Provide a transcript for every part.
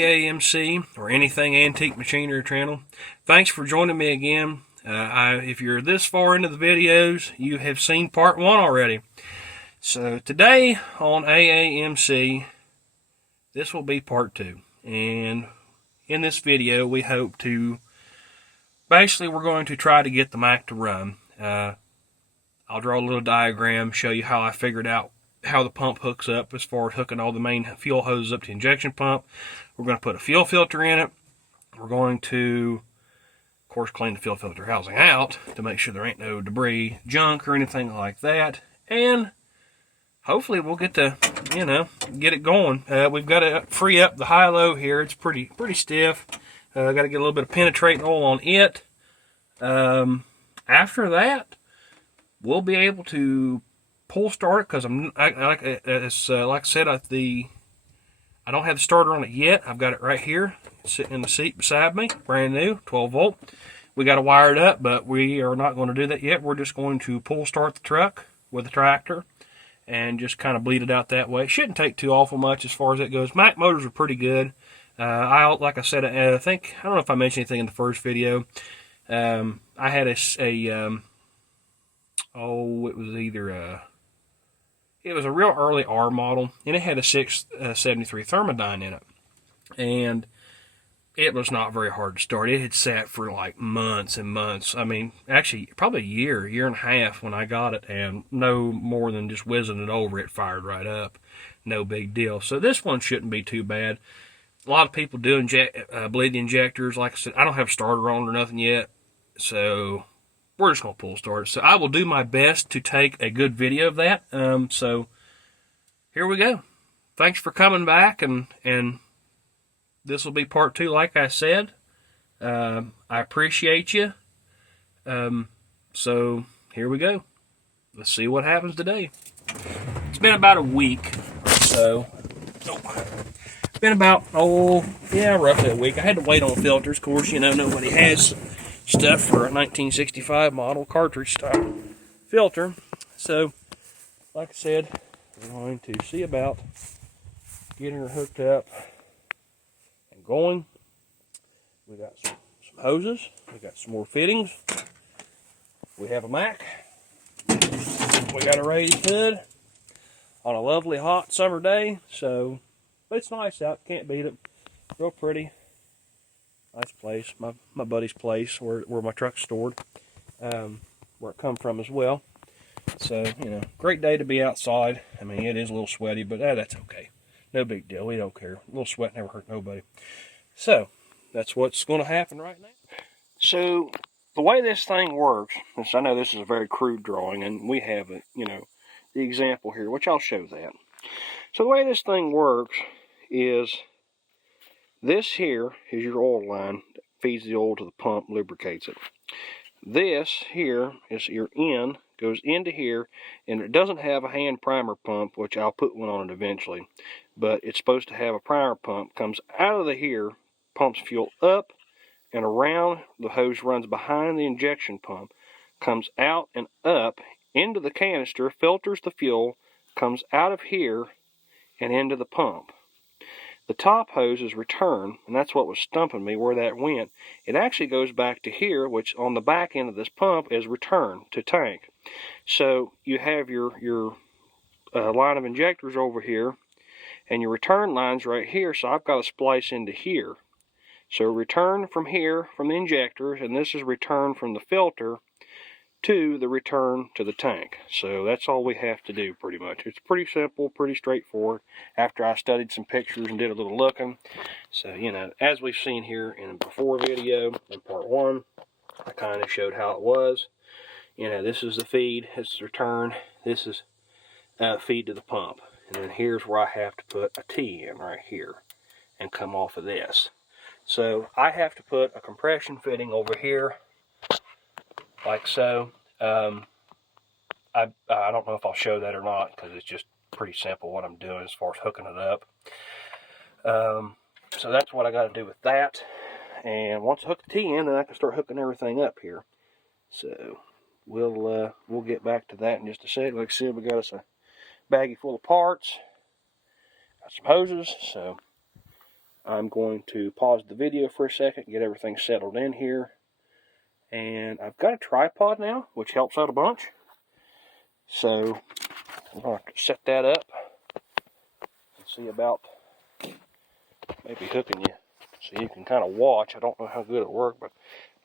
AAMC, or Anything Antique Machinery channel. Thanks for joining me again. If you're this far into the videos, you have seen part 1 already. So today on AAMC, this will be part 2. And in this video, we hope to, basically we're going to try to get the Mack to run. I'll draw a little diagram, show you how I figured out how the pump hooks up as far as hooking all the main fuel hoses up to the injection pump. We're going to put a fuel filter in it. We're going to, of course, clean the fuel filter housing out to make sure there ain't no debris, junk, or anything like that. And hopefully we'll get to, get it going. We've got to free up the high-low here. It's pretty stiff. Got to get a little bit of penetrating oil on it. After that, we'll be able to pull start it, because like I said, I don't have the starter on it yet. I've got it right here, sitting in the seat beside me, brand new, 12 volt. We got to wire it up, but we are not going to do that yet. We're just going to pull start the truck with the tractor and just kind of bleed it out that way. It shouldn't take too awful much as far as that goes. Mack motors are pretty good. Like I said, I don't know if I mentioned anything in the first video. I had it was a real early R model, and it had a 673 Thermodyne in it. And it was not very hard to start. It had sat for like months and months. I mean, actually, probably a year and a half when I got it, and no more than just whizzing it over, it fired right up. No big deal. So this one shouldn't be too bad. A lot of people do bleed the injectors. Like I said, I don't have a starter on or nothing yet, so we're just going to pull start. So I will do my best to take a good video of that. So here we go. Thanks for coming back, and this will be part 2, like I said. I appreciate you. So here we go. Let's see what happens today. It's been about a week or so. It's been about, roughly a week. I had to wait on filters. Of course, nobody has stuff for a 1965 model cartridge style filter. So, like I said, we're going to see about getting her hooked up and going. We got some hoses. We got some more fittings. We have a Mack. We got a raised hood on a lovely hot summer day. So, but it's nice out. Can't beat it. Real pretty. Nice place, my buddy's place, where my truck's stored, where it come from as well. So, great day to be outside. I mean, it is a little sweaty, but that's okay. No big deal. We don't care. A little sweat never hurt nobody. So, that's what's going to happen right now. So, the way this thing works, I know this is a very crude drawing, and we have the example here, which I'll show that. So, the way this thing works is, this here is your oil line that feeds the oil to the pump, lubricates it. This here is your end, goes into here, and it doesn't have a hand primer pump, which I'll put one on it eventually. But it's supposed to have a primer pump. Comes out of the here, pumps fuel up and around. The hose runs behind the injection pump, comes out and up into the canister, filters the fuel, comes out of here and into the pump. The top hose is return, and that's what was stumping me where that went. It actually goes back to here, which on the back end of this pump is return to tank. So you have your line of injectors over here, and your return line's right here, so I've got to splice into here. So return from here, from the injectors, and this is return from the filter to the return to the tank. So that's all we have to do, pretty much. It's pretty simple, pretty straightforward, after I studied some pictures and did a little looking. So, as we've seen here in the before video, in part 1, I kind of showed how it was. This is the feed, this is return, this is feed to the pump. And then here's where I have to put a T in right here and come off of this. So I have to put a compression fitting over here, like so. I don't know if I'll show that or not, because it's just pretty simple what I'm doing as far as hooking it up. So that's what I got to do with that. And once I hook the T in, then I can start hooking everything up here. So we'll get back to that in just a sec. Like I said, we got us a baggie full of parts, got some hoses. So I'm going to pause the video for a second, get everything settled in here. And I've got a tripod now, which helps out a bunch. So I'm going to set that up and see about maybe hooking you so you can kind of watch. I don't know how good it'll work, but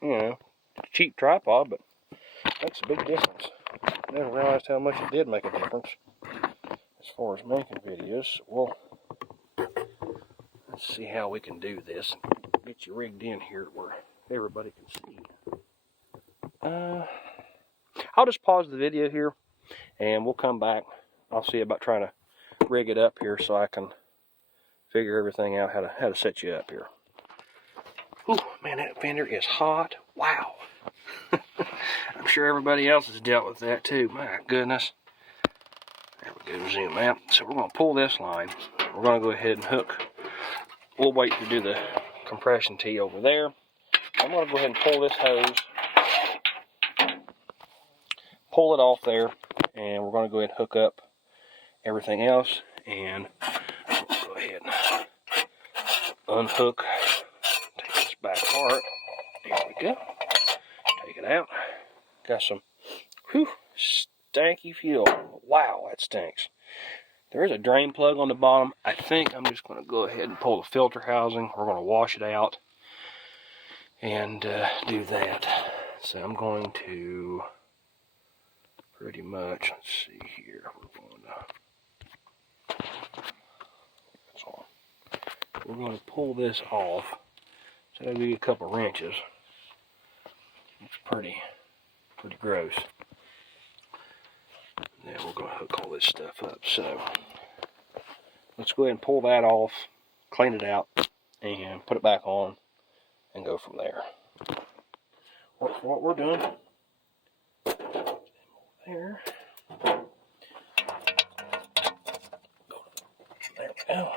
you know, it's a cheap tripod, but it makes a big difference. I never realized how much it did make a difference as far as making videos. Well, let's see how we can do this and get you rigged in here where everybody can see. I'll just pause the video here and we'll come back. I'll see about trying to rig it up here so I can figure everything out how to set you up here. Ooh, man, that fender is hot. Wow. I'm sure everybody else has dealt with that too. My goodness. There we go, zoom out. So we're going to pull this line. We're going to go ahead and hook. We'll wait to do the compression tee over there. I'm going to go ahead and pull this hose. Pull it off there. And we're going to go ahead and hook up everything else. And we'll go ahead and unhook. Take this back part. There we go. Take it out. Got some stanky fuel. Wow, that stinks. There is a drain plug on the bottom. I think I'm just going to go ahead and pull the filter housing. We're going to wash it out and do that. So I'm going to pretty much, let's see here. We're going to pull this off. So that'll be a couple wrenches. It's pretty gross. Then we're going to hook all this stuff up. So let's go ahead and pull that off, clean it out, and put it back on, and go from there. What we're doing there. There we go.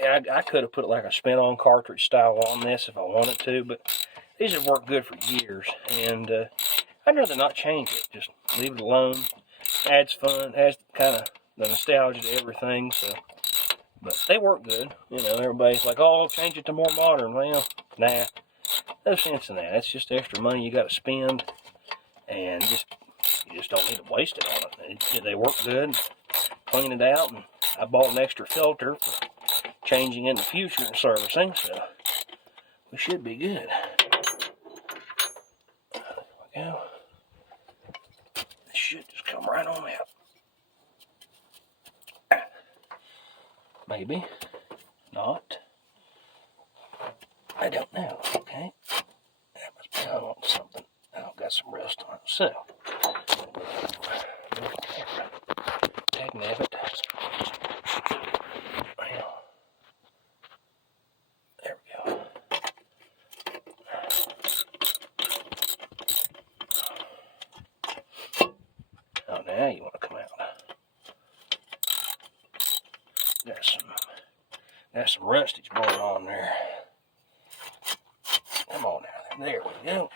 Yeah, I could have put like a spin-on cartridge style on this if I wanted to, but these have worked good for years, and I'd rather not change it. Just leave it alone. Adds fun, adds kind of the nostalgia to everything. So, but they work good. You know, everybody's like, "Oh, change it to more modern." Well, nah, no sense in that. That's just extra money you got to spend, and you just don't need to waste it on it. They work good. Clean it out, and I bought an extra filter for changing in the future and servicing, so we should be good. There we go. This should just come right on out. Maybe not. I don't know. Okay. That must be on something. Oh, got some rust on it. So, tag nabbit. There we go. Oh, now you want to come out. Got some rustage going on there. Come on now. There we go.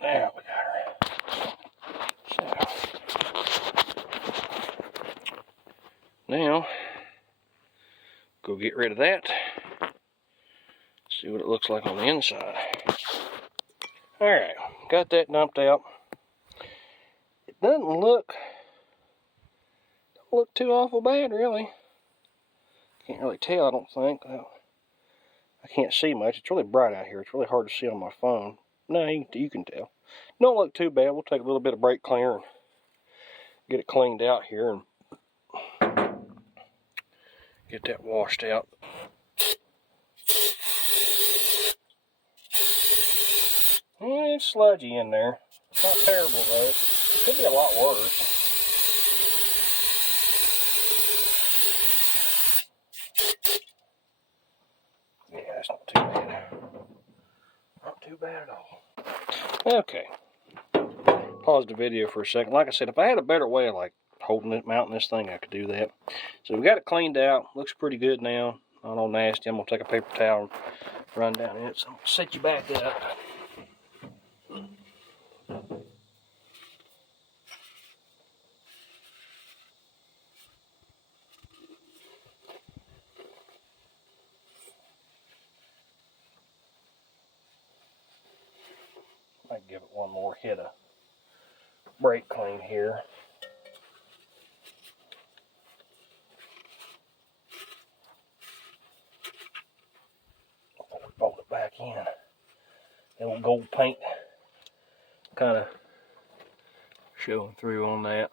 Now we got her. So, now, go get rid of that. See what it looks like on the inside. Alright, got that dumped out. It doesn't look too awful bad, really. Can't really tell, I don't think. I can't see much. It's really bright out here. It's really hard to see on my phone. No, you can tell. Don't look too bad. We'll take a little bit of brake cleaner and get it cleaned out here and get that washed out. Yeah, it's sludgy in there. It's not terrible though. Could be a lot worse. Yeah, that's not too bad. Not too bad at all. Okay. Pause the video for a second. Like I said, if I had a better way of like holding it, mounting this thing, I could do that. So we got it cleaned out. Looks pretty good now. Not all nasty. I'm gonna take a paper towel and run down in it. So I'm gonna set you back up. one more hit of brake clean here. Fold it back in. The old gold paint kind of showing through on that.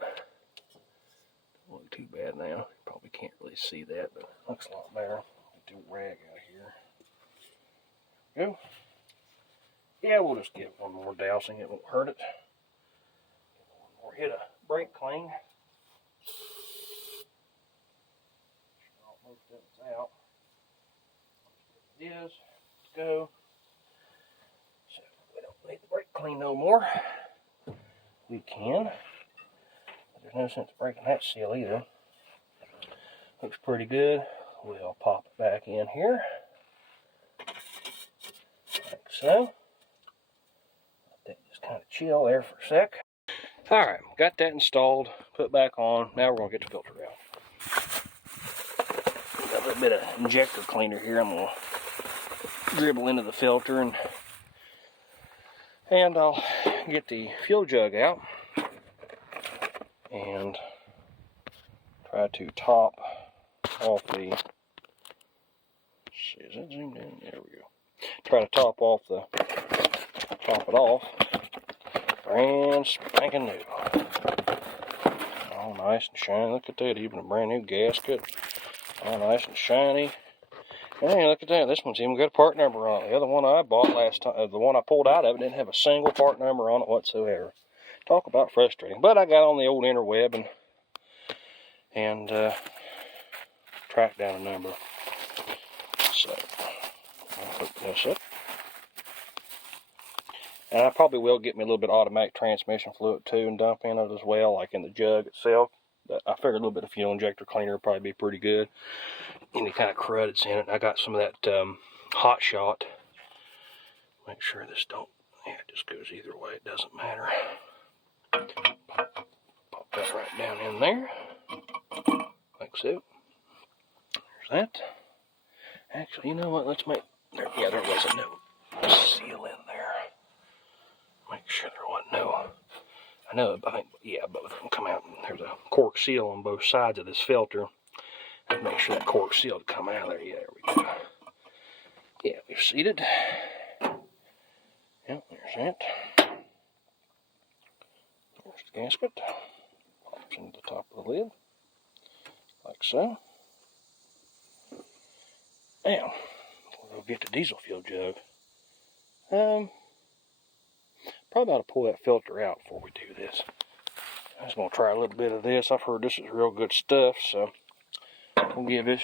Don't look too bad now. You probably can't really see that, but it looks a lot better. Get the rag out here. Go. Yeah, we'll just give one more dousing. It won't hurt it. One more hit of brake clean. Most of it's out. It is. Let's go. So we don't need the brake clean no more. We can. But there's no sense breaking that seal either. Looks pretty good. We'll pop it back in here. Like so. Let that just kind of chill there for a sec. Alright, got that installed, put back on. Now we're going to get the filter out. Got a little bit of injector cleaner here. I'm going to dribble into the filter and I'll get the fuel jug out and try to top off the, let's see, is that zoomed in? There we go. Try to top it off, brand spanking new. All nice and shiny. Look at that, even a brand new gasket. All nice and shiny. Hey, look at that. This one's even got a part number on it. The other one I bought last time, the one I pulled out of it, didn't have a single part number on it whatsoever. Talk about frustrating. But I got on the old interweb and tracked down a number. So, I'll hook this up. And I probably will get me a little bit of automatic transmission fluid too and dump in it as well, like in the jug itself. But I figured a little bit of fuel injector cleaner would probably be pretty good. Any kind of crud that's in it. I got some of that hot shot. Make sure this don't, yeah, it just goes either way. It doesn't matter. Pop that right down in there. Like so. There's that. Actually, you know what? Let's make, there wasn't no seal in there. Make sure there wasn't no, I know, I think, yeah, both of them come out. There's a cork seal on both sides of this filter. Make sure that cork seal would come out of there. Yeah, there we go. Yeah, we've seated. Yep, there's that. There's the gasket. Pops into the top of the lid. Like so. Now, we'll get the diesel fuel jug. Probably ought to pull that filter out before we do this. I'm just going to try a little bit of this. I've heard this is real good stuff, so we'll give this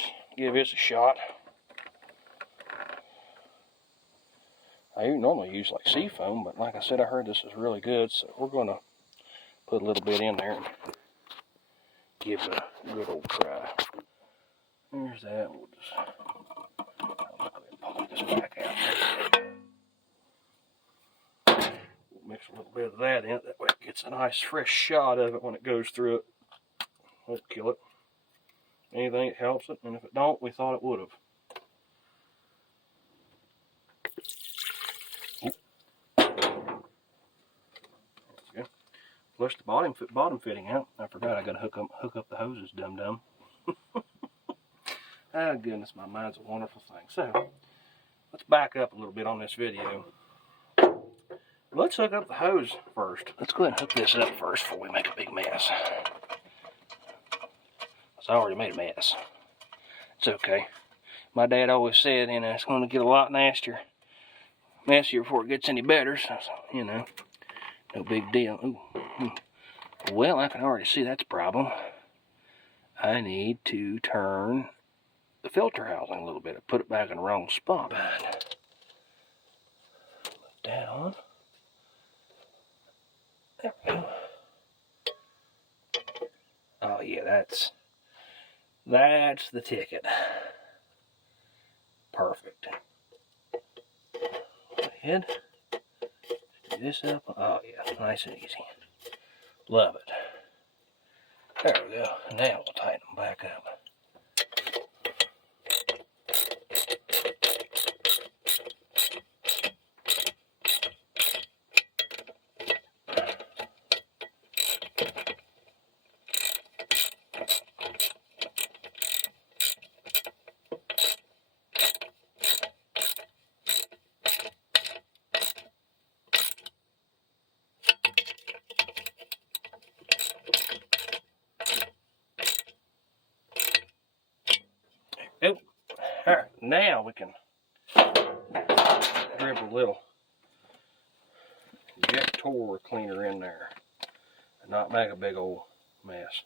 a shot. I normally use like seafoam, but like I said, I heard this is really good, so we're going to put a little bit in there and give it a good old try. There's that. We'll just pull this back out. Mix a little bit of that in. That way it gets a nice fresh shot of it when it goes through it. Won't kill it. Anything that helps it, and if it don't, we thought it would have. Flush the bottom fitting out. I forgot I got to hook up the hoses, dum-dum. Oh goodness, my mind's a wonderful thing. So, let's back up a little bit on this video. Let's hook up the hose first. Let's go ahead and hook this up first before we make a big mess. Because I already made a mess. It's okay. My dad always said, you know, it's going to get a lot messier before it gets any better. So, you know, no big deal. Ooh. Well, I can already see that's a problem. I need to turn the filter housing a little bit. I put it back in the wrong spot. Put that on. There we go. Oh yeah, that's the ticket. Perfect. Go ahead. Do this up. Oh yeah, nice and easy. Love it. There we go. Now we'll tighten them back up. Oh, all right, now we can dribble a little Injector cleaner in there and not make a big old mess.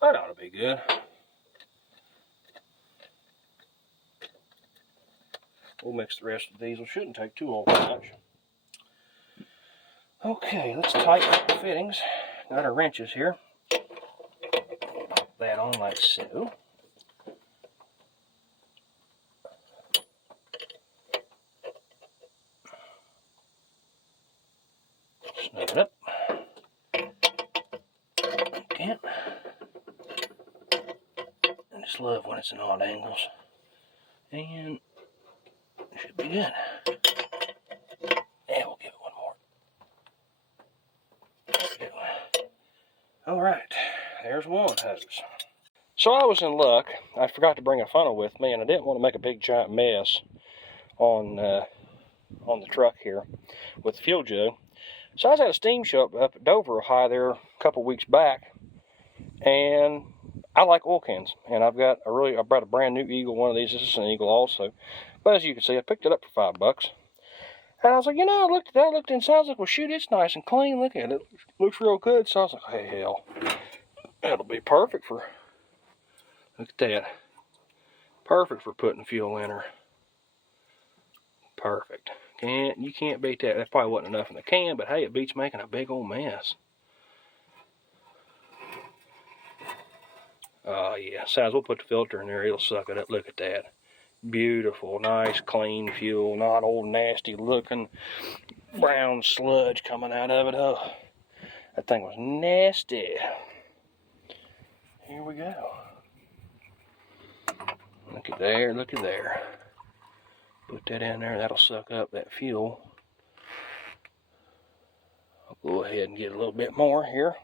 That ought to be good. We'll mix the rest of the diesel. Shouldn't take too all much. Okay, let's tighten up the fittings. Got our wrenches here. Pop that on like so. Snug it up. Okay. I just love when it's in odd angles. And it should be good. Yeah, we'll give it one more. There we go. Alright, there's one hose. So I was in luck. I forgot to bring a funnel with me, and I didn't want to make a big giant mess on the truck here with the fuel jug. So I was at a steam shop up at Dover, Ohio there a couple weeks back, and I like oil cans, and I brought a brand new Eagle, one of these. This is an Eagle also, but as you can see, I picked it up for $5. And I was like, you know, I looked at that, looked inside, I was like, well, shoot, it's nice and clean. Look at it, looks real good. So I was like, hey, hell, that'll be perfect for. Look at that, perfect for putting fuel in her. Perfect. You can't beat that. That probably wasn't enough in the can, but hey, it beats making a big old mess. Yeah, sounds we'll put the filter in there, it'll suck it up. Look at that. Beautiful, nice, clean fuel, not old nasty looking brown sludge coming out of it. Oh, that thing was nasty. Here we go. Look at there, look at there. Put that in there, that'll suck up that fuel. I'll go ahead and get a little bit more here.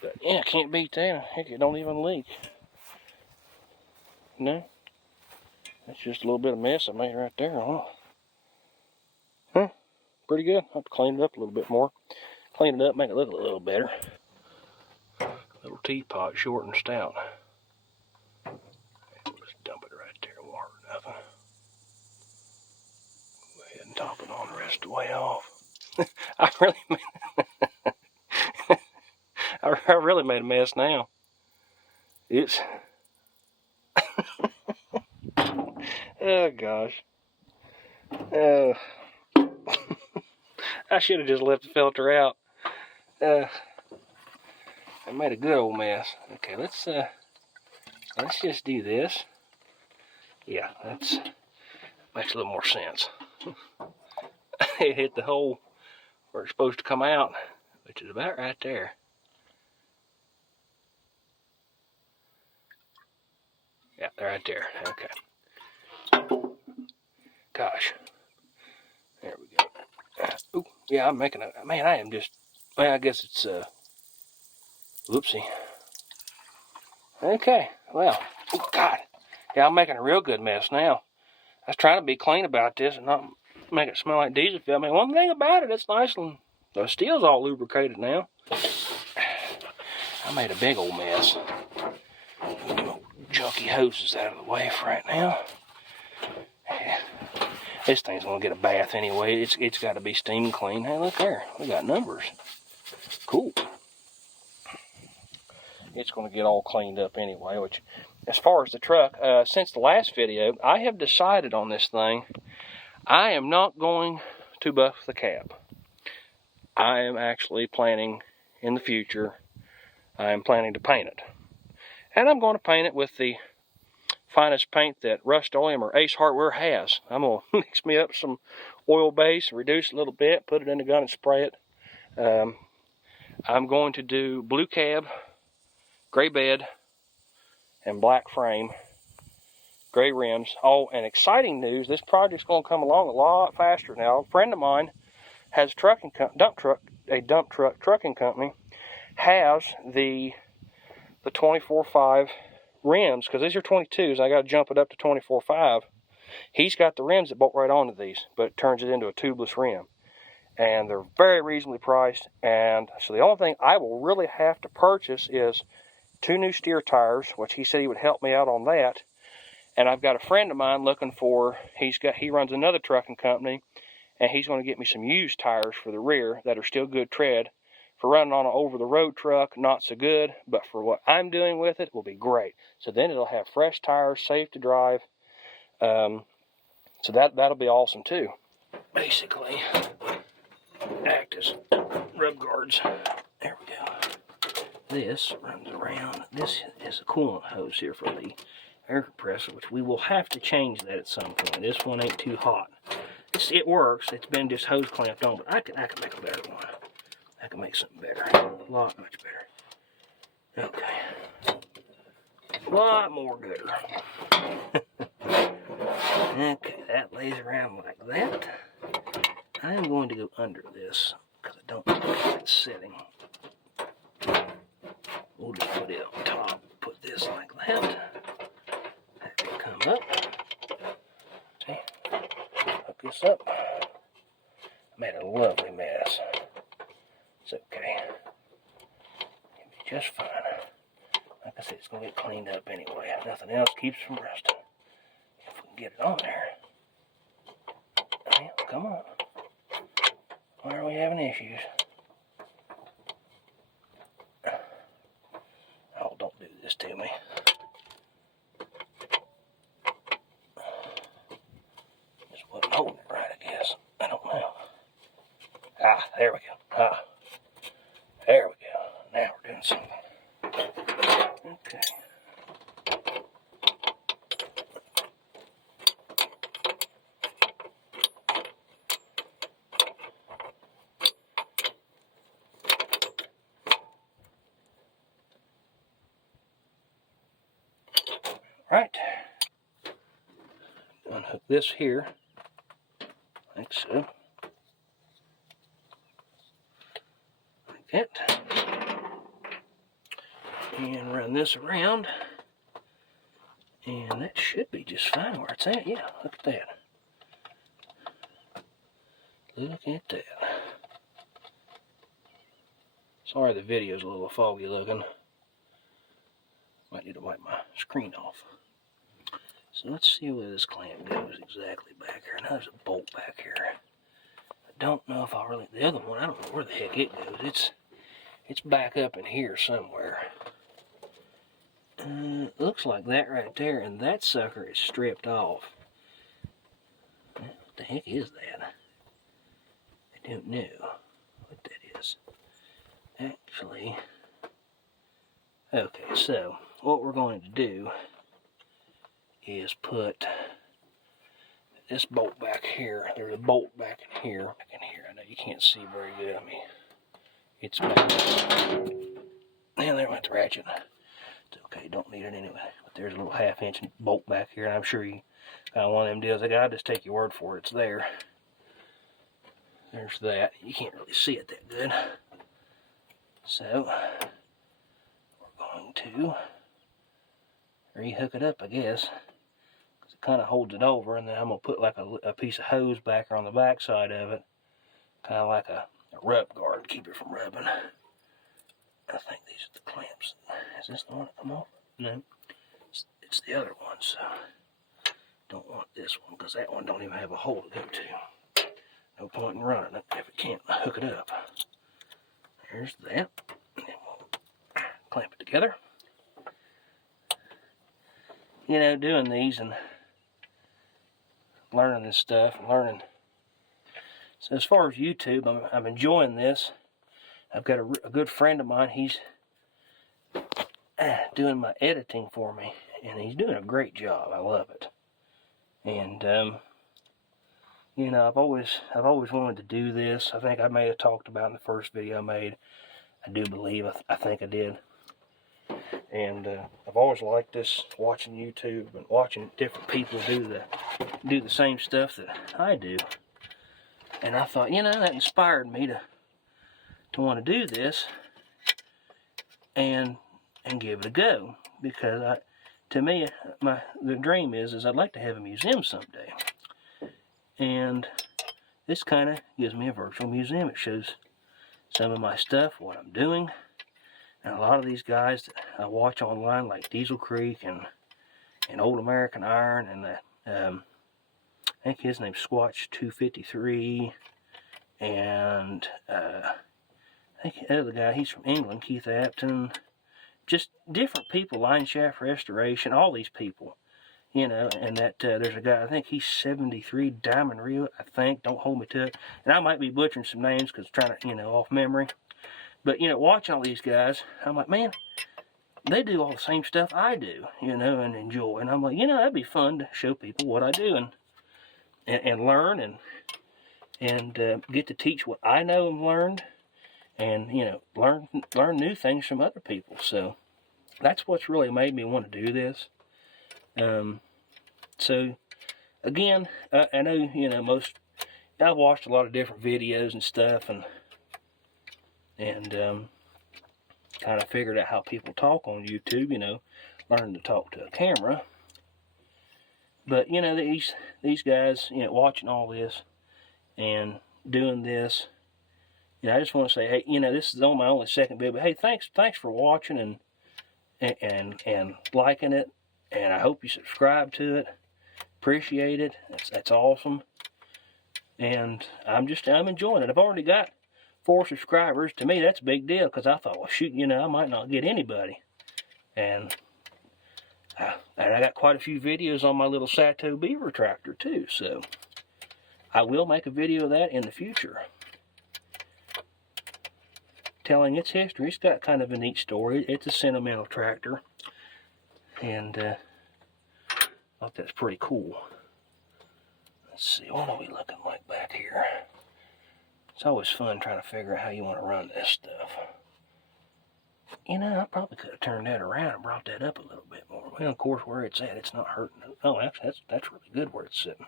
But yeah, can't beat that. Heck, it don't even leak. No? That's just a little bit of mess I made right there, huh? Huh? Pretty good. I'll have to clean it up a little bit more. Clean it up, make it look a little better. Little teapot, short and stout. Let's dump it right there, water nothing. Go ahead and top it on the rest of the way off. I really made a mess now. It's oh gosh. I should have just left the filter out. I made a good old mess. Okay, let's just do this. Yeah, that makes a little more sense. It hit the hole where it's supposed to come out, which is about right there. Yeah, right there. Okay. Gosh. There we go. Ooh, yeah, I'm making a man. I am just. Well, I guess it's whoopsie. Okay. Well. Oh God. Yeah, I'm making a real good mess now. I was trying to be clean about this and not make it smell like diesel fuel. I mean, one thing about it, it's nice and the steel's all lubricated now. I made a big old mess. Get them old junky hoses out of the way for right now. Yeah. This thing's gonna get a bath anyway. It's got to be steam clean. Hey, look there, we got numbers. Cool. It's gonna get all cleaned up anyway. Which, as far as the truck, since the last video, I have decided on this thing. I am not going to buff the cab. I am actually planning in the future. I am planning to paint it, and I'm going to paint it with the finest paint that Rust-Oleum or Ace Hardware has. I'm going to mix me up some oil base, reduce it a little bit, put it in the gun and spray it. I'm going to do blue cab, gray bed, and black frame, gray rims. Oh, and exciting news, this project's going to come along a lot faster now. A friend of mine has a dump truck trucking company, has the 24.5 rims, because these are 22s. I got to jump it up to 24.5. He's got the rims that bolt right onto these, but it turns it into a tubeless rim. and they're very reasonably priced. And so the only thing I will really have to purchase is 2 new steer tires, which he said he would help me out on that. And I've got a friend of mine looking for, he runs another trucking company, and he's going to get me some used tires for the rear that are still good tread. For running on an over-the-road truck, not so good, but for what I'm doing with it, will be great. So then it'll have fresh tires, safe to drive. So that'll be awesome too. Basically, act as rub guards. There we go. This runs around. This is a coolant hose here for the air compressor, which we will have to change that at some point. This one ain't too hot. It works. It's been just hose clamped on, but I can make a better one. I can make something better. A lot much better. Okay. A lot more gooder. Okay, that lays around like that. I'm going to go under this because I don't like it sitting. We'll just put it on top. Put this like that. That can come up. See? Hook this up. I made a lovely mess. It's okay. It'll be just fine. Like I said, it's going to get cleaned up anyway. If nothing else keeps from rusting. If we can get it on there. Well, come on. Why are we having issues? Oh, don't do this to me. Just wasn't holding it right, I guess. I don't know. Ah, there we go. Ah. There we go. Now we're doing something. Okay. Right. Unhook this here, like so. Like that. And run this around. And that should be just fine where it's at. Yeah, look at that. Look at that. Sorry the video's a little foggy looking. Might need to wipe my screen off. So let's see where this clamp goes exactly back here. Now there's a bolt back here. I don't know if I'll really... The other one, I don't know where the heck it goes. It's back up in here somewhere. Looks like that right there, and that sucker is stripped off. What the heck is that? I don't know what that is. Actually... Okay, so what we're going to do is put this bolt back here. There's a bolt back in here. I know you can't see very good. I mean, it's back there. And there went the ratchet. It's okay, don't need it anyway. But there's a little 1/2 inch bolt back here, and I'm sure you got one of them deals. I gotta just take your word for it. It's there. There's that. You can't really see it that good. So we're going to rehook it up, I guess. It kind of holds it over, and then I'm going to put like a piece of hose back on the back side of it, kind of like a rub guard to keep it from rubbing. I think these are the clamps. Is this the one that come off? No, it's the other one, so don't want this one because that one don't even have a hole to go to. No point in running it if it can't hook it up. There's that, and then we'll clamp it together. You know, doing these and learning this stuff and learning. So as far as YouTube, I'm enjoying this. I've got a good friend of mine. He's doing my editing for me, and he's doing a great job. I love it. And you know, I've always wanted to do this. I think I may have talked about in the first video I made. I do believe I think I did. And I've always liked this, watching YouTube and watching different people do the same stuff that I do. And I thought, you know, that inspired me to want to do this and give it a go, because to me the dream is I'd like to have a museum someday. And this kind of gives me a virtual museum. It shows some of my stuff, what I'm doing. And a lot of these guys that I watch online, like Diesel Creek and Old American Iron, and I think his name's Squatch 253, and I think the other guy, he's from England, Keith Apton. Just different people, Line Shaft Restoration, all these people, you know. And that there's a guy, I think he's 73, Diamond Rio, I think. Don't hold me to it. And I might be butchering some names because I'm trying to, you know, off memory. But, you know, watching all these guys, I'm like, man, they do all the same stuff I do, you know, and enjoy. And I'm like, you know, that'd be fun to show people what I do and learn and get to teach what I know and learned, and, you know, learn new things from other people. So that's what's really made me want to do this. So again, I know, you know, I've watched a lot of different videos and stuff, and kind of figured out how people talk on YouTube, you know, learning to talk to a camera. But, you know, these guys, you know, watching all this and doing this, you know, I just want to say, hey, you know, this is on my only second bit, but hey, thanks for watching and liking it, and I hope you subscribe to it. Appreciate it. That's awesome. And I'm enjoying it. I've already got 4 subscribers. To me, that's a big deal, because I thought, well, shoot, you know, I might not get anybody. And I got quite a few videos on my little Sato Beaver tractor too, so I will make a video of that in the future, telling its history. It's got kind of a neat story. It's a sentimental tractor, and I thought that's pretty cool. Let's see, what are we looking like back here? It's always fun trying to figure out how you want to run this stuff. You know, I probably could have turned that around and brought that up a little bit more. Well, of course, where it's at, it's not hurting. Oh, actually, that's really good where it's sitting.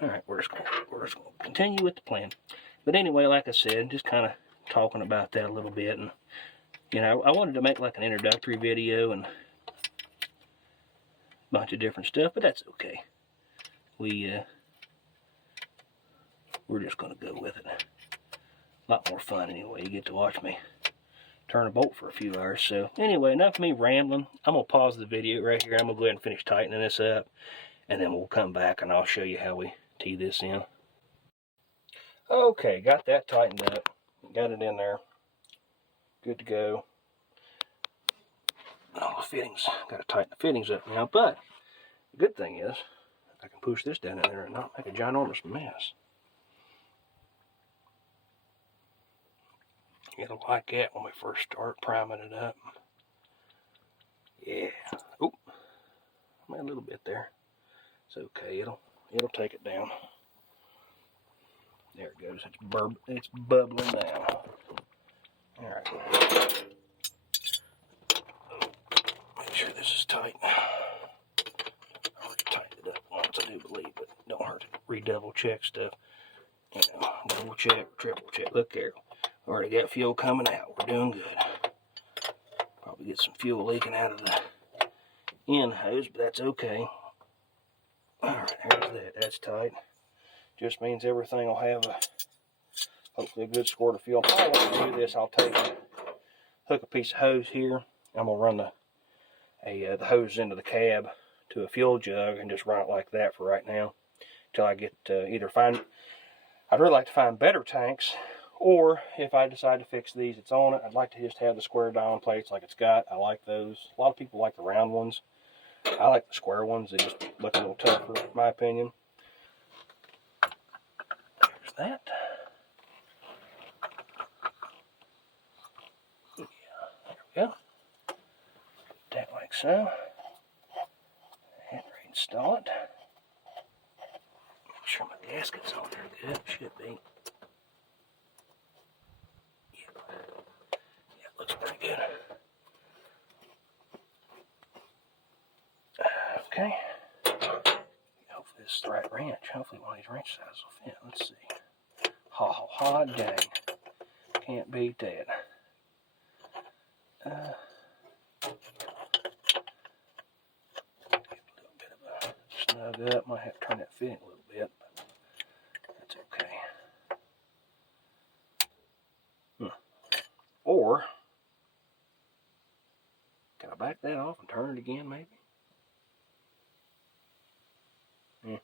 All right, we're just going to continue with the plan. But anyway, like I said, just kind of talking about that a little bit. And, you know, I wanted to make like an introductory video and a bunch of different stuff, but that's okay. We're just going to go with it. A lot more fun anyway. You get to watch me turn a bolt for a few hours. So anyway, enough of me rambling. I'm going to pause the video right here. I'm going to go ahead and finish tightening this up, and then we'll come back and I'll show you how we tee this in. Okay, got that tightened up. Got it in there. Good to go. All the fittings. Got to tighten the fittings up now, but the good thing is I can push this down in there and not make a ginormous mess. It'll like that when we first start priming it up. Yeah. Oop. Made a little bit there. It's okay. It'll take it down. There it goes. It's bubbling down. All right. Make sure this is tight. I already tightened it up once, I do believe, but don't hurt to redouble check stuff. You know, double check, triple check. Look there. Already got fuel coming out. We're doing good. Probably get some fuel leaking out of the end hose, but that's okay. Alright, there's that. That's tight. Just means everything will have hopefully a good squirt of fuel. I want to do this. I'll hook a piece of hose here. I'm gonna run the hose into the cab to a fuel jug and just run it like that for right now, till I get I'd really like to find better tanks. Or if I decide to fix these, it's on it. I'd like to just have the square diamond plates like it's got. I like those. A lot of people like the round ones. I like the square ones. They just look a little tougher, in my opinion. There's that. Yeah, there we go. Put that like so. And reinstall it. Make sure my gasket's on there good. Should be. Looks pretty good. Okay. Hopefully this is the right wrench. Hopefully one of these wrench sizes will fit. Let's see. Ha, dang. Can't beat that. Get a little bit of a snug up. Might have to turn that fitting a little bit. But that's Can I back that off and turn it again, maybe? Yeah.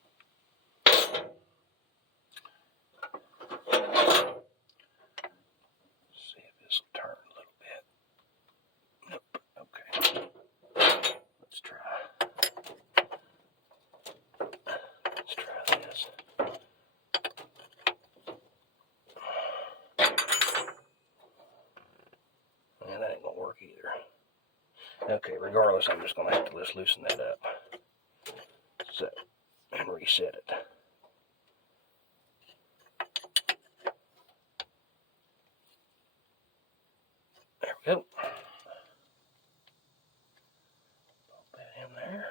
See if this will turn a little bit. Nope. Okay. Let's try. Let's try this. Yeah, that ain't gonna work either. Okay, regardless, I'm just gonna have to just loosen that up. So, and reset it. There we go. Put that in there.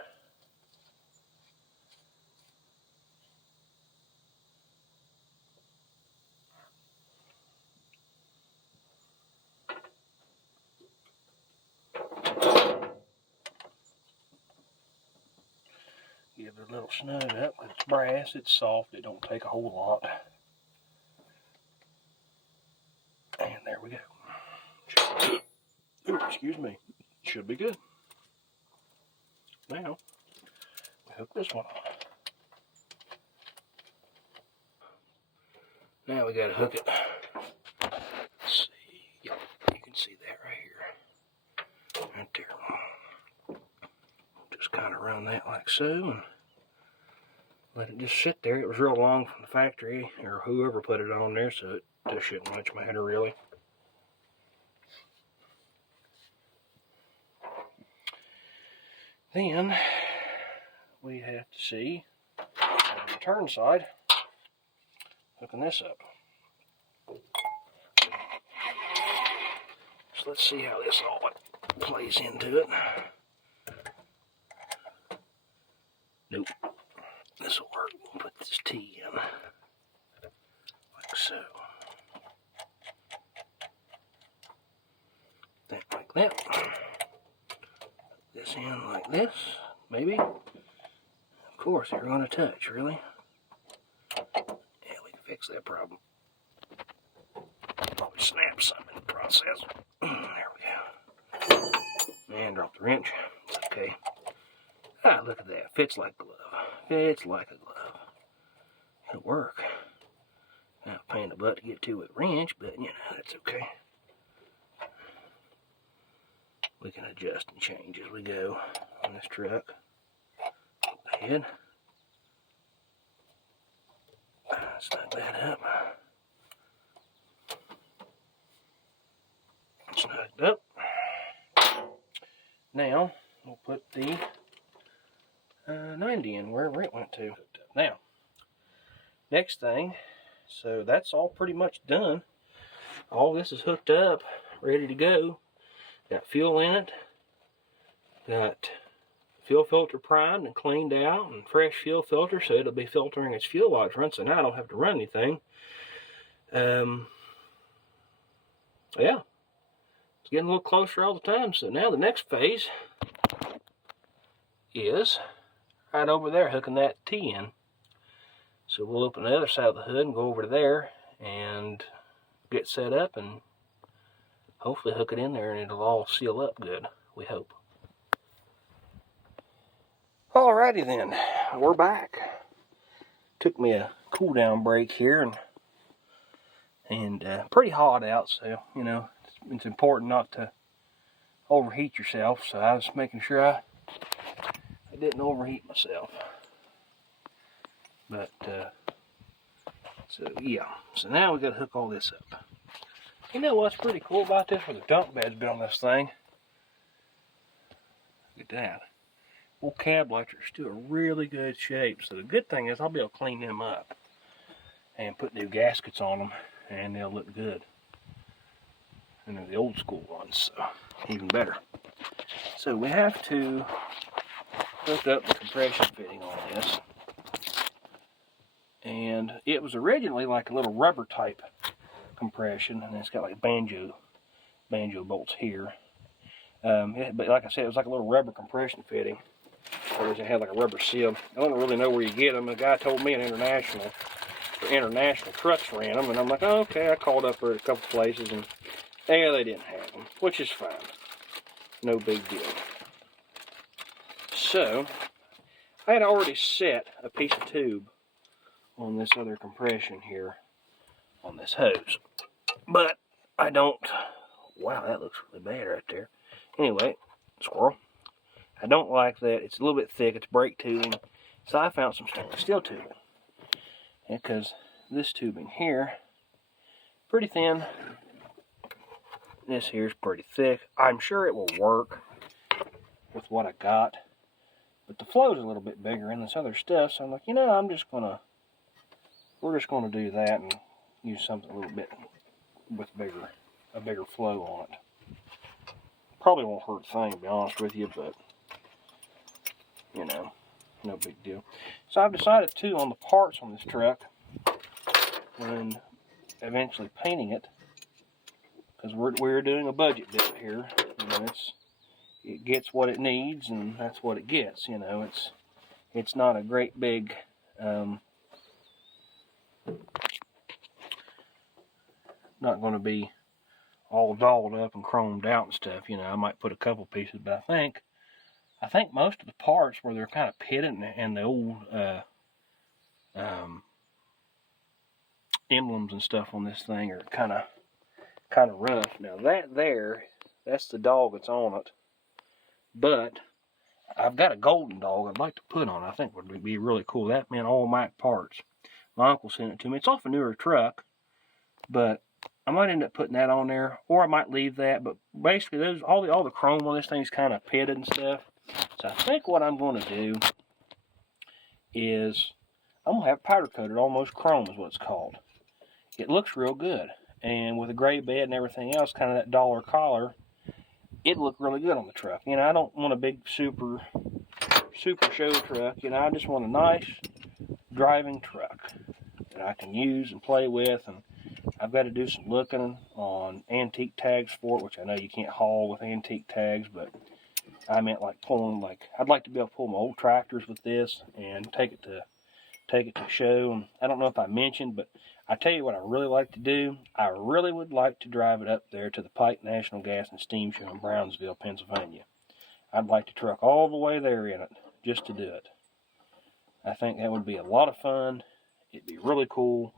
Give it a little snug up. It's brass, it's soft, it don't take a whole lot. And there we go. Ooh, excuse me. Should be good. Now, we hook this one on. Now we gotta hook it. Let's see. Yep, you can see that right here. Right there. Just kind of run that like so and let it just sit there. It was real long from the factory or whoever put it on there, so it just shouldn't much matter really. Then we have to see on the turn side, hooking this up. So let's see how this all plays into it. Nope. This will work. We'll put this T in. Like so. That like that. This in like this, maybe. Of course, they're going to touch, really. Yeah, we can fix that problem. Probably snap something in the process. There we go. And drop the wrench. Okay. Ah, look at that. Fits like a glove. Fits like a glove. It'll work. Now, pain in the butt to get to with a wrench, but you know, that's okay. We can adjust and change as we go on this truck. Head. Snug that up. Snugged up. Now, we'll put the 90 in wherever it went to. Now, next thing, so that's all pretty much done. All this is hooked up, ready to go. Got fuel in it. Got fuel filter primed and cleaned out and fresh fuel filter, so it'll be filtering its fuel while it's running, so now I don't have to run anything. Yeah, it's getting a little closer all the time. So now the next phase is right over there hooking that T in. So we'll open the other side of the hood and go over to there and get set up and hopefully hook it in there and it'll all seal up good, we hope. Alrighty then, we're back. Took me a cool down break here and pretty hot out, so you know it's important not to overheat yourself. So I was making sure I didn't overheat myself. But so yeah, so now we got to hook all this up. You know what's pretty cool about this? Where the dump bed's been on this thing. Look at that. Old cab lights are still in really good shape. So the good thing is I'll be able to clean them up and put new gaskets on them, and they'll look good. And they're the old school ones, so even better. So we have to hook up the compression fitting on this. And it was originally like a little rubber type compression, and it's got like banjo bolts here. But like I said, it was like a little rubber compression fitting. Whereas it had like a rubber seal. I don't really know where you get them. The guy told me international trucks ran them, and I'm like, oh, okay. I called up for a couple places, and yeah, they didn't have them, which is fine. No big deal. So, I had already set a piece of tube on this other compression here on this hose. But I don't... Wow, that looks really bad right there. Anyway, squirrel. I don't like that. It's a little bit thick. It's brake tubing. So I found some stainless steel tubing. Because this tubing here, pretty thin. This here is pretty thick. I'm sure it will work with what I got. But the flow is a little bit bigger in this other stuff. So I'm like, you know, we're just gonna do that and use something a little bit with a bigger flow on it. Probably won't hurt a thing, to be honest with you, but you know, no big deal. So I've decided too on the parts on this truck when eventually painting it, because we're doing a budget build here. You know, it gets what it needs, and that's what it gets. You know, it's not a great big not going to be all dolled up and chromed out and stuff. You know, I might put a couple pieces, but I think most of the parts where they're kind of pitted and the old emblems and stuff on this thing are kind of rough. Now that's the dog that's on it. But I've got a golden dog I'd like to put on. I think would be really cool. That meant all Mack parts. My uncle sent it to me. It's off a newer truck, but I might end up putting that on there, or I might leave that. But basically, all the chrome on this thing's kind of pitted and stuff. So I think what I'm going to do is I'm going to have powder coated, almost chrome is what it's called. It looks real good, and with a gray bed and everything else, kind of that dollar collar, it looked really good on the truck. You know, I don't want a big super show truck. You know, I just want a nice driving truck that I can use and play with. And I've got to do some looking on antique tags for it, which I know you can't haul with antique tags, but I meant like I'd like to be able to pull my old tractors with this and take it to show. And I don't know if I mentioned, but I tell you what I really like to do. I really would like to drive it up there to the Pike National Gas and Steam Show in Brownsville, Pennsylvania. I'd like to truck all the way there in it just to do it. I think that would be a lot of fun. It'd be really cool,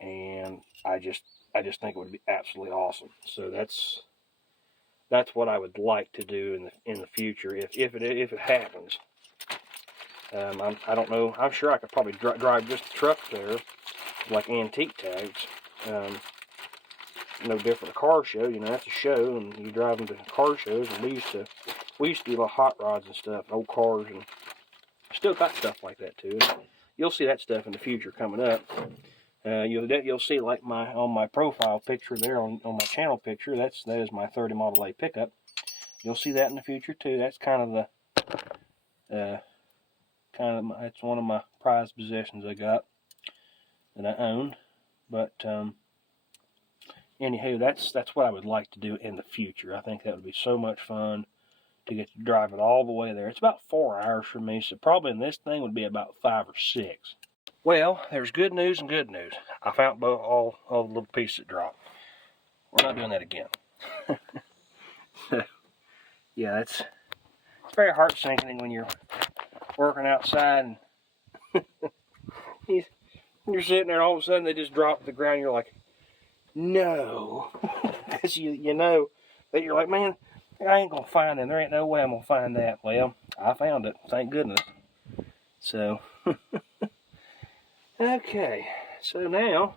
and I just think it would be absolutely awesome. So that's what I would like to do in the future if it happens. I don't know. I'm sure I could probably drive just the truck there, like antique tags. No different a car show. You know, that's a show, and you drive them to car shows. And we used to do a lot of hot rods and stuff, old cars, and still got stuff like that too. You'll see that stuff in the future coming up. You'll see like on my profile picture there on my channel picture. That is my 30 Model A pickup. You'll see that in the future too. That's kind of it's one of my prized possessions I got that I own. But anywho, that's what I would like to do in the future. I think that would be so much fun to get to drive it all the way there. It's about 4 hours for me, so probably in this thing would be about 5 or 6. Well, there's good news and good news. I found all the little pieces that dropped. We're not doing that again. So, yeah, it's very heart-sinking when you're working outside and you're sitting there and all of a sudden they just drop to the ground and you're like, no. Because you know that you're like, man, I ain't going to find them. There ain't no way I'm going to find that. Well, I found it. Thank goodness. So, okay. So now,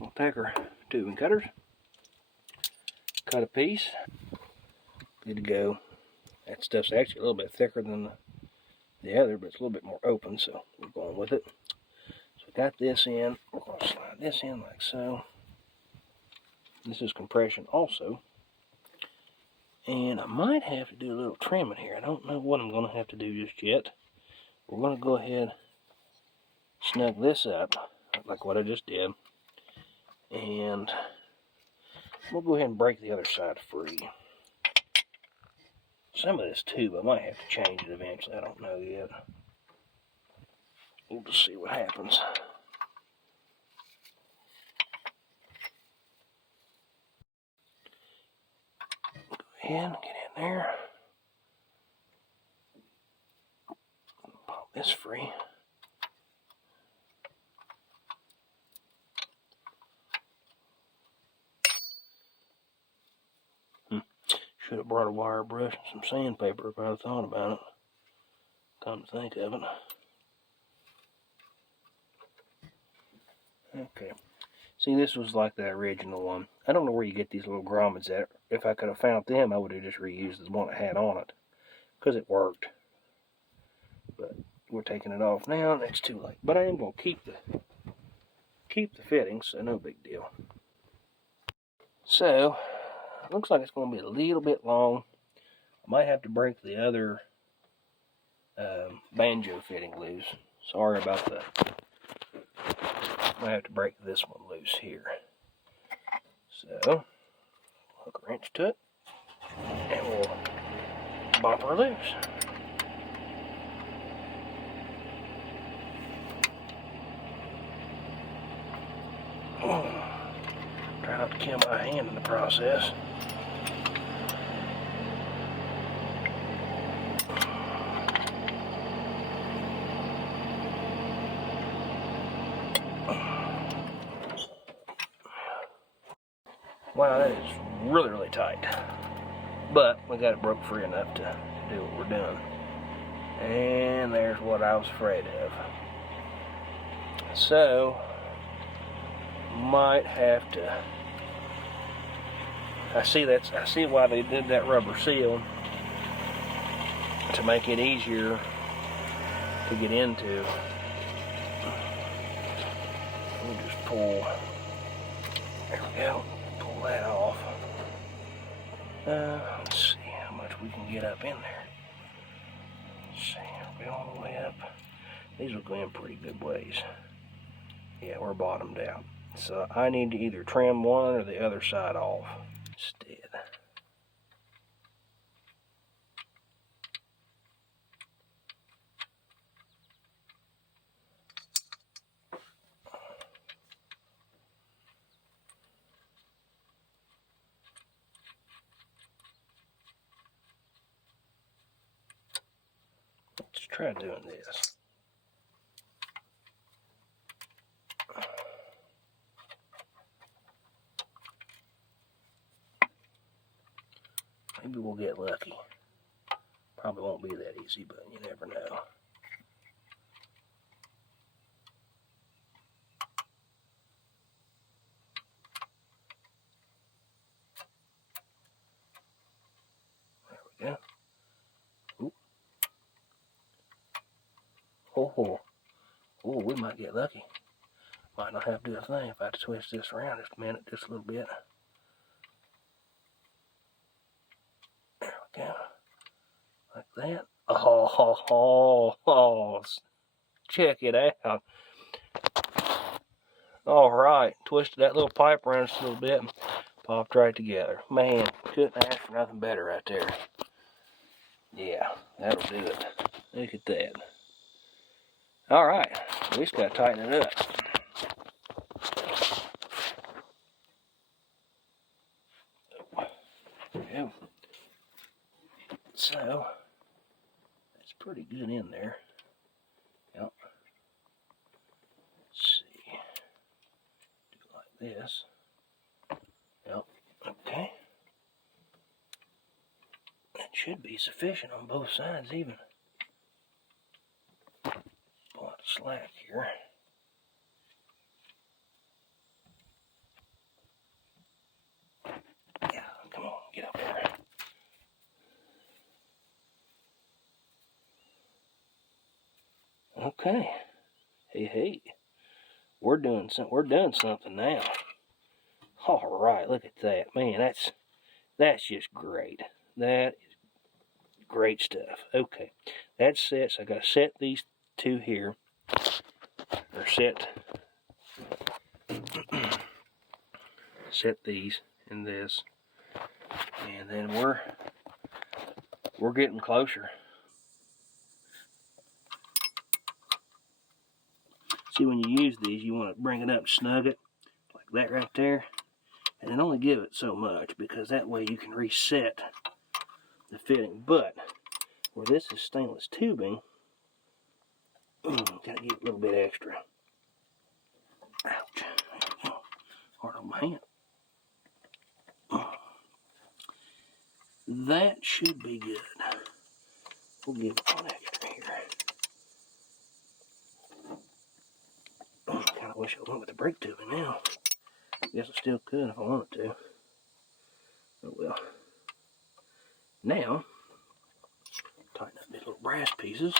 we'll take our tubing cutters, cut a piece, good to go. That stuff's actually a little bit thicker than the other, but it's a little bit more open, so we're going with it. So we got this in. We're going to slide this in like so. This is compression also. And I might have to do a little trimming here. I don't know what I'm going to have to do just yet. We're going to go ahead, snug this up, like what I just did. And we'll go ahead and break the other side free. Some of this tube, I might have to change it eventually. I don't know yet. We'll just see what happens. Go ahead and get in in there. Pop this free. Should have brought a wire brush and some sandpaper if I'd thought about it. Come to think of it. Okay. See, this was like the original one. I don't know where you get these little grommets at. If I could have found them, I would have just reused the one I had on it. Because it worked. But we're taking it off now, and it's too late. But I am going to keep the fittings, so no big deal. So, looks like it's going to be a little bit long. I might have to break the other banjo fitting loose. Sorry about that. I have to break this one loose here. So, hook a wrench to it, and we'll bop her loose. Try not to kill my hand in the process. Wow, that is really, really tight. But we got it broke free enough to do what we're doing. And there's what I was afraid of. So, might have to. I see why they did that rubber seal, to make it easier to get into. We'll just pull. There we go. Pull that off. Let's see how much we can get up in there. Let's see, we'll go all the way up. These will go in pretty good ways. Yeah, we're bottomed out. So I need to either trim one or the other side off instead. Let's try doing this. Maybe we'll get lucky. Probably won't be that easy, but you never know. There we go. Ooh. Oh, we might get lucky. Might not have to do a thing if I twist this around just a minute, just a little bit. There we go. Like that. Oh, check it out. All right, twisted that little pipe around just a little bit and popped right together. Man, couldn't ask for nothing better right there. Yeah, that'll do it. Look at that. All right, we just got to tighten it up. There we go. So, it's pretty good in there. Yep. Let's see. Do like this. Yep. Okay. That should be sufficient on both sides even. Pull out the slack here. Yeah, come on, get up there. Okay. Hey. We're doing something now. All right, look at that. Man, that's just great. That is great stuff. Okay. That's set. So I gotta set these two here. Or set these in this. And then we're getting closer. See, when you use these, you want to bring it up, snug it, like that right there, and then only give it so much, because that way you can reset the fitting. But where this is stainless tubing, gotta give it a little bit extra. Ouch. Hard on my hand. That should be good. We'll give it one extra here. Kind of wish I went with the brake tubing now. Guess I still could if I wanted to. Oh well. Now, tighten up these little brass pieces.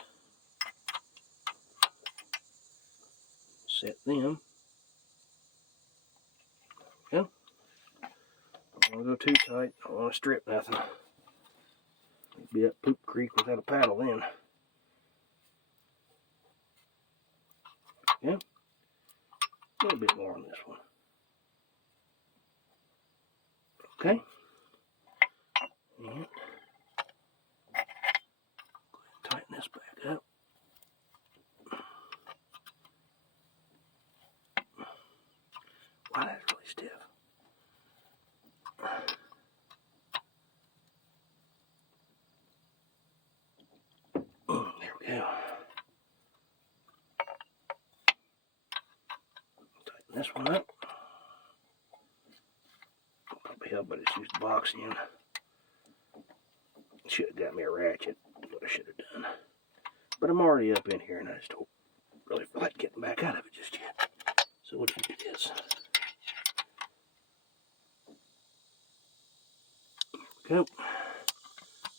Set them. There we go. Don't want to go too tight. Don't want to strip nothing. Be up Poop Creek without a paddle then. Yeah. A little bit more on this one. Okay. And go ahead and tighten this back up. Wow, that's really stiff. There we go. Tighten this one up. Probably help, but it's used the box in. Should have got me a ratchet. What I should have done. But I'm already up in here, and I just don't really feel like getting back out of it just yet. So we'll do this. There we go.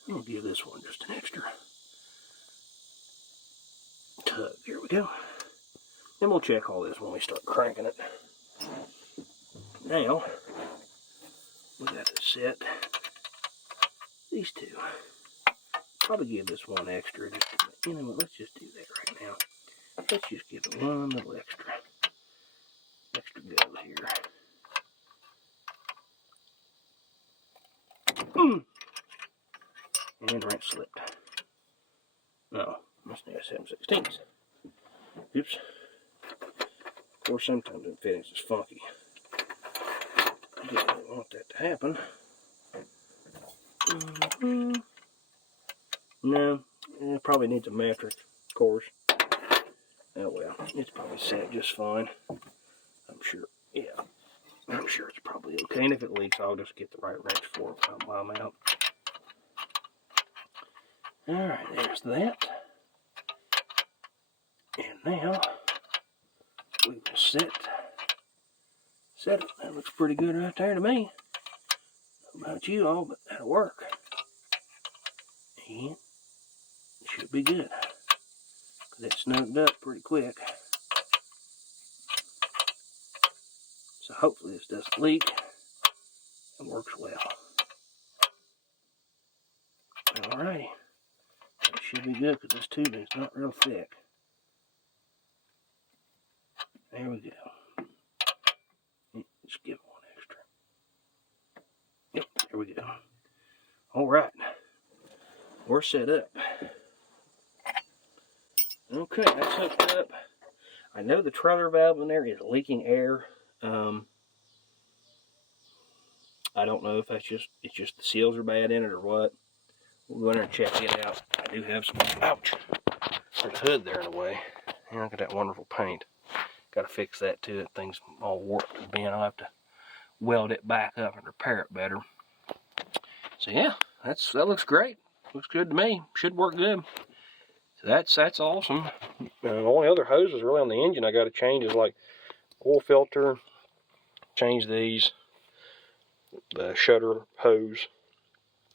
I'm going to give this one just an extra tug. Here we go. Then we'll check all this when we start cranking it. Now, we got to set these two. Probably give this one extra. You know what, let's just do that right now. Let's just give it one little extra go here. And wrench slipped. No, must need a 7/16. Oops. Of course, sometimes the fittings is funky. I didn't really want that to happen. No, it probably needs a metric, of course. Oh well, it's probably set just fine. I'm sure, yeah. I'm sure it's probably okay. And if it leaks, I'll just get the right wrench for it while I'm out. Alright, there's that. And now, we will set it. That looks pretty good right there to me. How about you all, but that'll work. And it should be good. Because it snugged up pretty quick. So hopefully this doesn't leak and works well. Alrighty. That should be good because this tubing is not real thick. There we go. Just give it one extra. Yep, there we go. Alright. We're set up. Okay, that's hooked up. I know the trailer valve in there is leaking air. I don't know if it's just the seals are bad in it or what. We'll go in there and check it out. I do have some, ouch, there's a hood there in the way. And look at that wonderful paint. Got to fix that too. That thing's all warped and bent. I'll have to weld it back up and repair it better. So yeah, that looks great. Looks good to me. Should work good. So that's awesome. The only other hoses really on the engine I got to change is like oil filter. Change these. The shutter hose.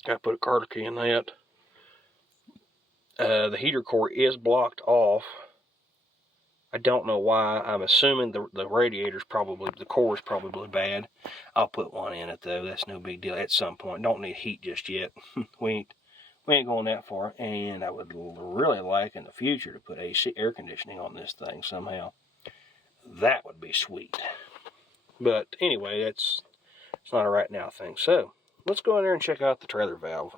Got to put a carter key in that. The heater core is blocked off. I don't know why. I'm assuming the radiator's probably, the core is probably bad. I'll put one in it though. That's no big deal at some point. Don't need heat just yet. we ain't going that far. And I would really like in the future to put AC air conditioning on this thing somehow. That would be sweet. But anyway, it's not a right now thing. So let's go in there and check out the trailer valve.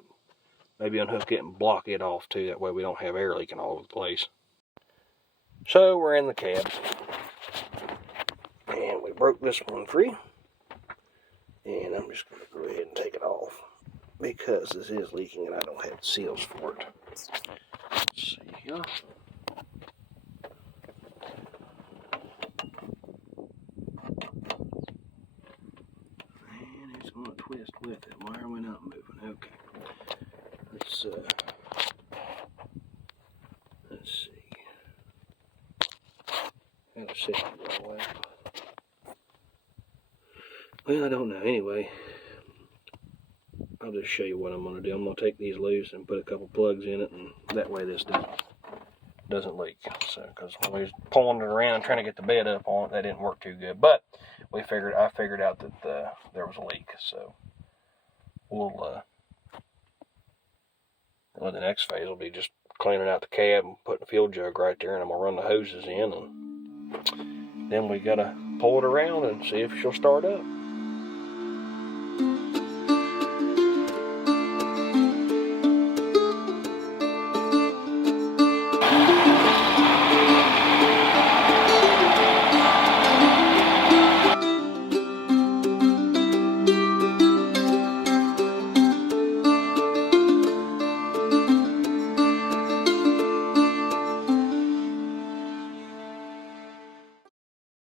Maybe unhook it and block it off too. That way we don't have air leaking all over the place. So we're in the cab. And we broke this one free. And I'm just going to go ahead and take it off. because this is leaking and I don't have seals for it. Let's see here. And it's going to twist with it. Why are we not moving? Okay. Let's see. Gotta set it the right way. Well, I don't know. Anyway, I'll just show you what I'm going to do. I'm going to take these loose and put a couple plugs in it, and that way this doesn't leak. So, because when we was pulling it around trying to get the bed up on it, that didn't work too good. But I figured out that there was a leak. So we'll well, the next phase will be just cleaning out the cab and putting a fuel jug right there, and I'm gonna run the hoses in, and then we gotta pull it around and see if she'll start up.